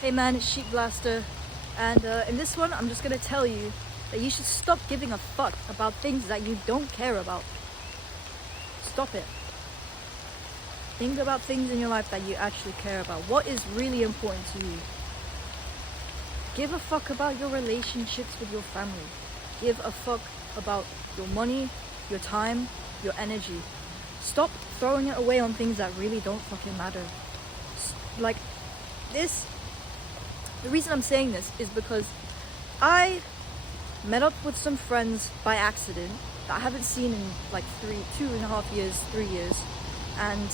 Hey man, it's Sheep Blaster, and in this one I'm just gonna tell you that you should stop giving a fuck about things that you don't care about. Stop it. Think about things in your life that you actually care about. What is really important to you? Give a fuck about your relationships with your family. Give a fuck about your money, your time, your energy. Stop throwing it away on things that really don't fucking matter. Like this, the reason I'm saying this is because I met up with some friends by accident that I haven't seen in like 2.5 years, 3 years, and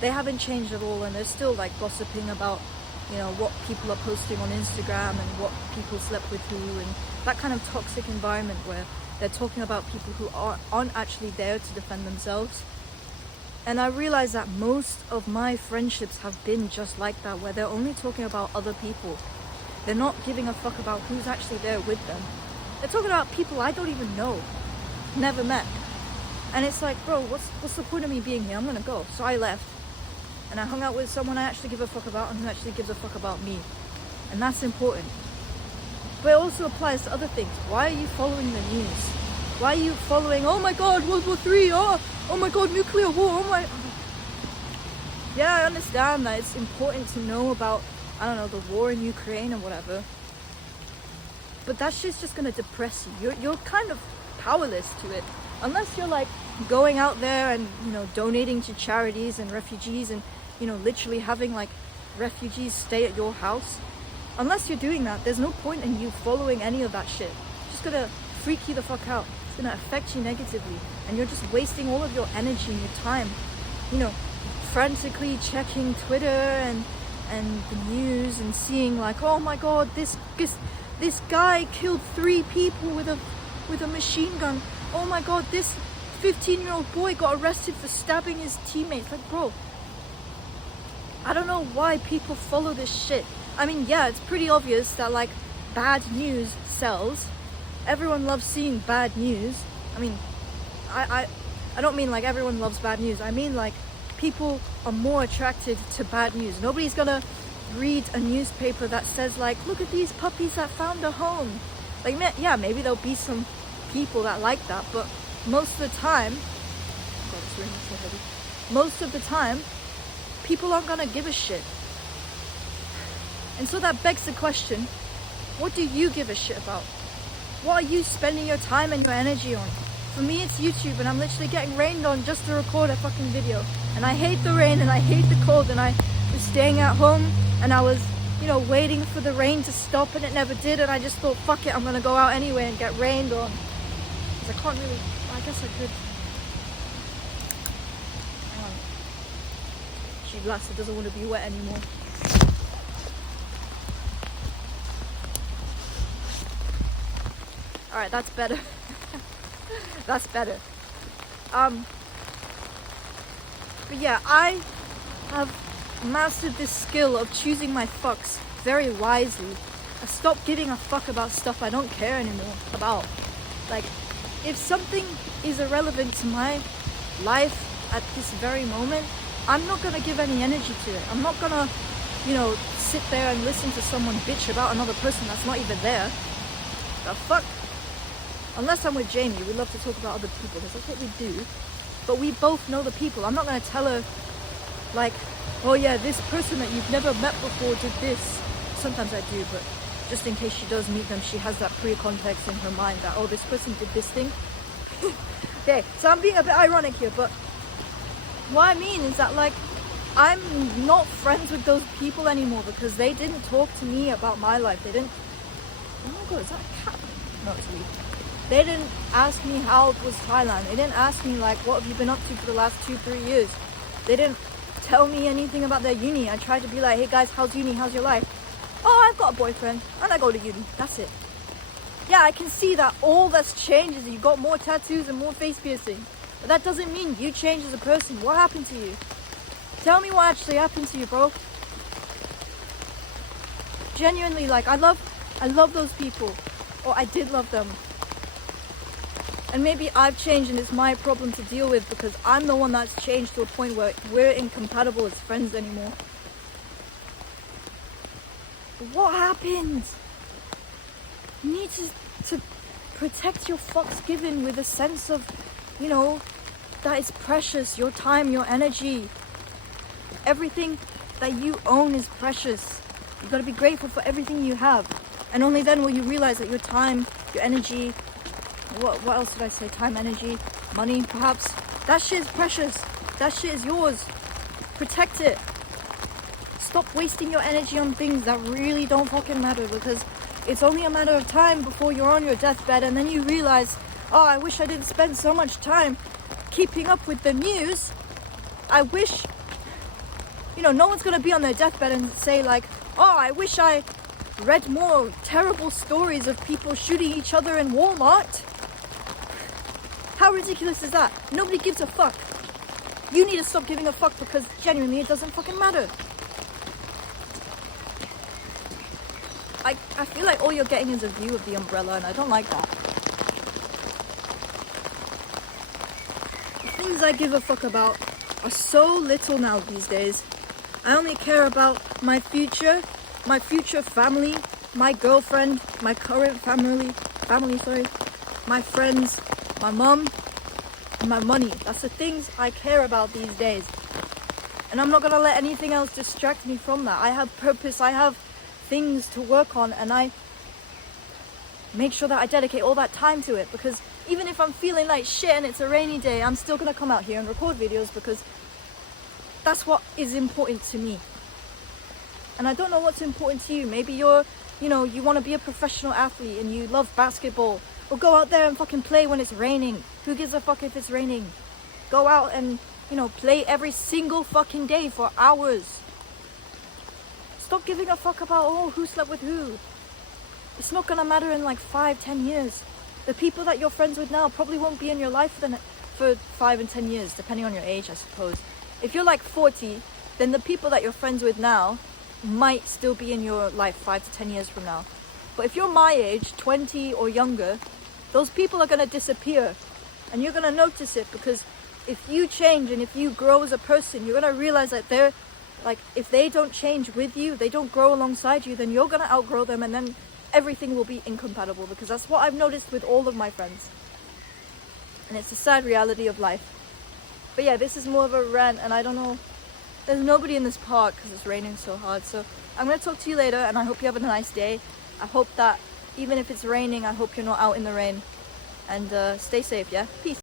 they haven't changed at all, and they're still like gossiping about, you know, what people are posting on Instagram and what people slept with who, and that kind of toxic environment where they're talking about people who aren't actually there to defend themselves. And I realize that most of my friendships have been just like that, where they're only talking about other people. They're not giving a fuck about who's actually there with them. They're talking about people I don't even know, never met. And it's like, bro, what's the point of me being here? I'm gonna go. So I left. And I hung out with someone I actually give a fuck about and who actually gives a fuck about me. And that's important. But it also applies to other things. Why are you following the news? Why are you following, oh my god, World War III, oh my god, nuclear war, oh my... Yeah, I understand that it's important to know about, I don't know, the war in Ukraine or whatever. But that shit's just gonna depress you. You're kind of powerless to it. Unless you're like going out there and, you know, donating to charities and refugees and, you know, literally having like refugees stay at your house. Unless you're doing that, there's no point in you following any of that shit. It's just gonna freak you the fuck out. It's gonna affect you negatively, and you're just wasting all of your energy and your time, you know, frantically checking Twitter and the news and seeing like, oh my god, this guy killed 3 people with a machine gun. Oh my god, this 15-year-old boy got arrested for stabbing his teammates. Like, bro, I don't know why people follow this shit. I mean, yeah, it's pretty obvious that like bad news sells. Everyone loves seeing bad news. I mean, I don't mean like everyone loves bad news. I mean like people are more attracted to bad news. Nobody's gonna read a newspaper that says like, look at these puppies that found a home. Like, yeah, maybe there'll be some people that like that, but most of the time, God, it's raining so heavy. Most of the time, people aren't gonna give a shit. And so that begs the question, what do you give a shit about? What are you spending your time and your energy on? For me, it's YouTube, and I'm literally getting rained on just to record a fucking video. And I hate the rain and I hate the cold, and I was staying at home and I was, you know, waiting for the rain to stop, and it never did, and I just thought, fuck it, I'm gonna go out anyway and get rained on. Because I can't really, I guess I could. Hang on. Sheep Blaster doesn't want to be wet anymore. Alright, that's better. That's better. But yeah, I have mastered this skill of choosing my fucks very wisely. I stopped giving a fuck about stuff I don't care anymore about. Like, if something is irrelevant to my life at this very moment, I'm not gonna give any energy to it. I'm not gonna, you know, sit there and listen to someone bitch about another person that's not even there. The fuck? Unless I'm with Jamie, we love to talk about other people, because that's what we do. But we both know the people. I'm not going to tell her, like, oh yeah, this person that you've never met before did this. Sometimes I do, but just in case she does meet them, she has that pre-context in her mind that, oh, this person did this thing. Okay, so I'm being a bit ironic here, but what I mean is that, like, I'm not friends with those people anymore because they didn't talk to me about my life. They didn't... Oh my god, is that a cat? No, it's me. They didn't ask me how was Thailand. They didn't ask me like, what have you been up to for the last 2-3 years. They didn't tell me anything about their uni. I tried to be like, hey guys, how's uni? How's your life? Oh, I've got a boyfriend and I go to uni. That's it. Yeah, I can see that all that's changed is you got more tattoos and more face piercing. But that doesn't mean you changed as a person. What happened to you? Tell me what actually happened to you, bro. Genuinely, like, I love those people. Or I did love them. And maybe I've changed and it's my problem to deal with because I'm the one that's changed to a point where we're incompatible as friends anymore. what happens? You need to protect your fucks given with a sense of, you know, that is precious. Your time, your energy, everything that you own is precious. You gotta be grateful for everything you have. And only then will you realize that your time, your energy, what else did I say? Time, energy, money, perhaps. That shit is precious. That shit is yours. Protect it. Stop wasting your energy on things that really don't fucking matter, because it's only a matter of time before you're on your deathbed and then you realize, oh, I wish I didn't spend so much time keeping up with the news. I wish, you know, no one's gonna be on their deathbed and say like, oh, I wish I read more terrible stories of people shooting each other in Walmart. How ridiculous is that? Nobody gives a fuck. You need to stop giving a fuck, because genuinely it doesn't fucking matter. I feel like all you're getting is a view of the umbrella, and I don't like that. The things I give a fuck about are so little now these days. I only care about my future family, my girlfriend, my current family, my friends, my mum, and my money. That's the things I care about these days. And I'm not gonna let anything else distract me from that. I have purpose, I have things to work on, and I make sure that I dedicate all that time to it, because even if I'm feeling like shit and it's a rainy day, I'm still gonna come out here and record videos, because that's what is important to me. And I don't know what's important to you. Maybe you're, you know, you want to be a professional athlete and you love basketball. Well, go out there and fucking play when it's raining. Who gives a fuck if it's raining? Go out and, you know, play every single fucking day for hours. Stop giving a fuck about, oh, who slept with who. It's not gonna matter in like 5-10 years. The people that you're friends with now probably won't be in your life for 5 and 10 years, depending on your age, I suppose. If you're like 40, then the people that you're friends with now might still be in your life 5 to 10 years from now. But if you're my age, 20 or younger, those people are going to disappear, and you're going to notice it, because if you change and if you grow as a person, you're going to realize that they're like, if they don't change with you, they don't grow alongside you, then you're going to outgrow them, and then everything will be incompatible, because that's what I've noticed with all of my friends. And it's a sad reality of life. But yeah, this is more of a rant, and I don't know, there's nobody in this park because it's raining so hard. So I'm going to talk to you later, and I hope you have a nice day. I hope that even if it's raining, I hope you're not out in the rain. And stay safe, yeah? Peace.